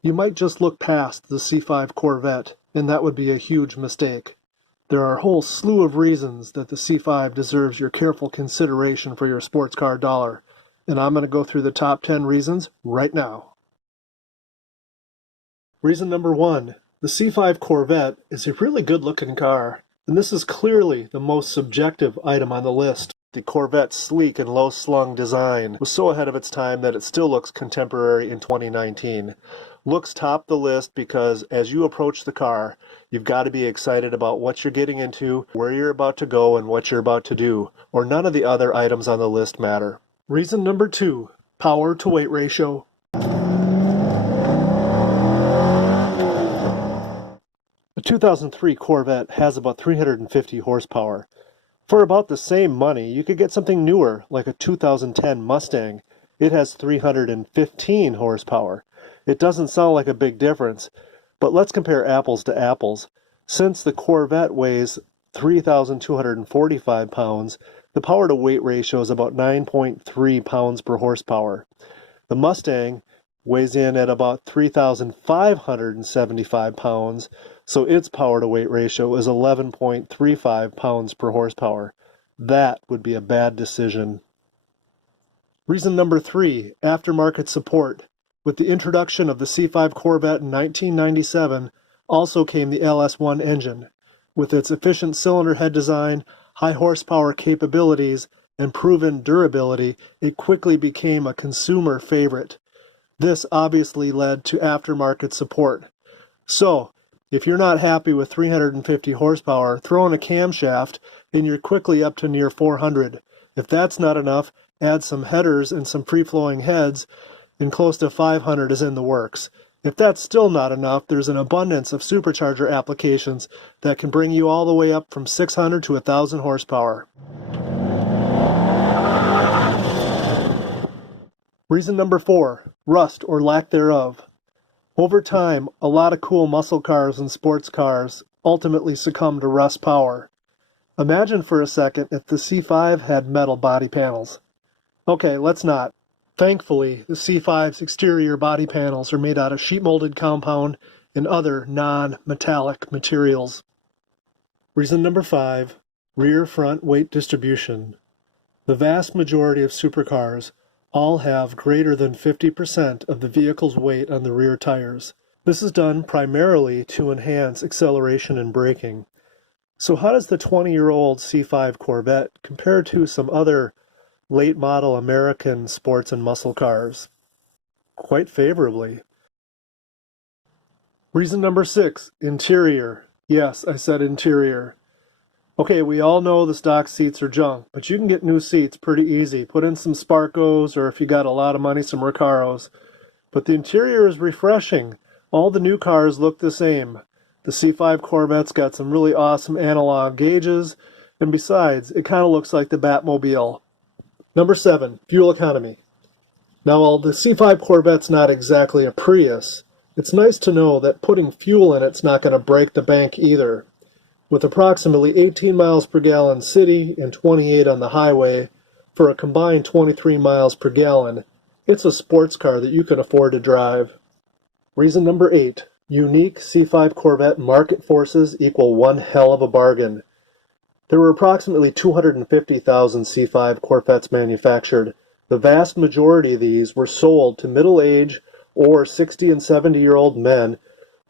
You might just look past the C5 Corvette, and that would be a huge mistake. There are a whole slew of reasons that the C5 deserves your careful consideration for your sports car dollar, and I'm going to go through the top 10 reasons right now. Reason number 1. The C5 Corvette is a really good-looking car, and this is clearly the most subjective item on the list. The Corvette's sleek and low-slung design was so ahead of its time that it still looks contemporary in 2019. Looks top the list because as you approach the car, you've got to be excited about what you're getting into, where you're about to go, and what you're about to do, or none of the other items on the list matter. Reason number 2, power to weight ratio. The 2003 Corvette has about 350 horsepower. For about the same money, you could get something newer, like a 2010 Mustang. It has 315 horsepower. It doesn't sound like a big difference, but let's compare apples to apples. Since the Corvette weighs 3,245 pounds, the power-to-weight ratio is about 9.3 pounds per horsepower. The Mustang weighs in at about 3,575 pounds, so its power-to-weight ratio is 11.35 pounds per horsepower. That would be a bad decision. Reason number 3, aftermarket support. With the introduction of the C5 Corvette in 1997, also came the LS1 engine. With its efficient cylinder head design, high horsepower capabilities, and proven durability, it quickly became a consumer favorite. This obviously led to aftermarket support. So, if you're not happy with 350 horsepower, throw in a camshaft and you're quickly up to near 400. If that's not enough, add some headers and some free-flowing heads, and close to 500 is in the works. If that's still not enough, there's an abundance of supercharger applications that can bring you all the way up from 600 to 1,000 horsepower. Reason number 4, rust or lack thereof. Over time, a lot of cool muscle cars and sports cars ultimately succumb to rust power. Imagine for a second if the C5 had metal body panels. Okay, let's not. Thankfully, the C5's exterior body panels are made out of sheet-molded compound and other non-metallic materials. Reason number 5, rear-front weight distribution. The vast majority of supercars all have greater than 50% of the vehicle's weight on the rear tires. This is done primarily to enhance acceleration and braking. So how does the 20-year-old C5 Corvette compare to some other late-model American sports and muscle cars? Quite favorably. Reason number 6, interior. Yes, I said interior. Okay, we all know the stock seats are junk, but you can get new seats pretty easy. Put in some Sparcos, or if you got a lot of money, some Recaros. But the interior is refreshing. All the new cars look the same. The C5 Corvette's got some really awesome analog gauges, and besides, it kind of looks like the Batmobile. Number 7, fuel economy. Now, while the C5 Corvette's not exactly a Prius, it's nice to know that putting fuel in it's not going to break the bank either. With approximately 18 miles per gallon city and 28 on the highway, for a combined 23 miles per gallon, it's a sports car that you can afford to drive. Reason number 8, unique C5 Corvette market forces equal one hell of a bargain. There were approximately 250,000 C5 Corvettes manufactured. The vast majority of these were sold to middle-aged or 60 and 70-year-old men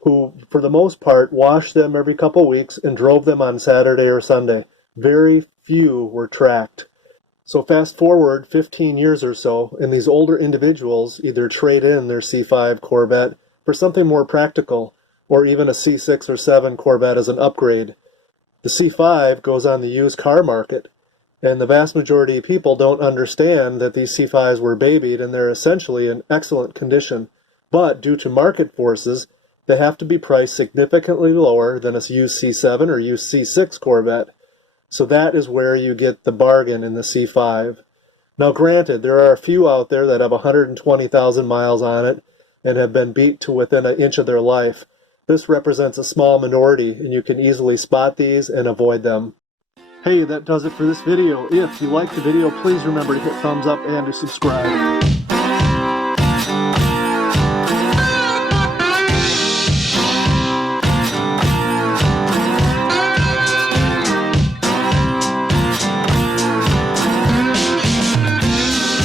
who, for the most part, washed them every couple weeks and drove them on Saturday or Sunday. Very few were tracked. So fast forward 15 years or so, and these older individuals either trade in their C5 Corvette for something more practical, or even a C6 or 7 Corvette as an upgrade. The C5 goes on the used car market, and the vast majority of people don't understand that these C5s were babied and they're essentially in excellent condition. But due to market forces, they have to be priced significantly lower than a used C7 or used C6 Corvette. So that is where you get the bargain in the C5. Now granted, there are a few out there that have 120,000 miles on it and have been beat to within an inch of their life. This represents a small minority, and you can easily spot these and avoid them. Hey, that does it for this video. If you liked the video, please remember to hit thumbs up and to subscribe.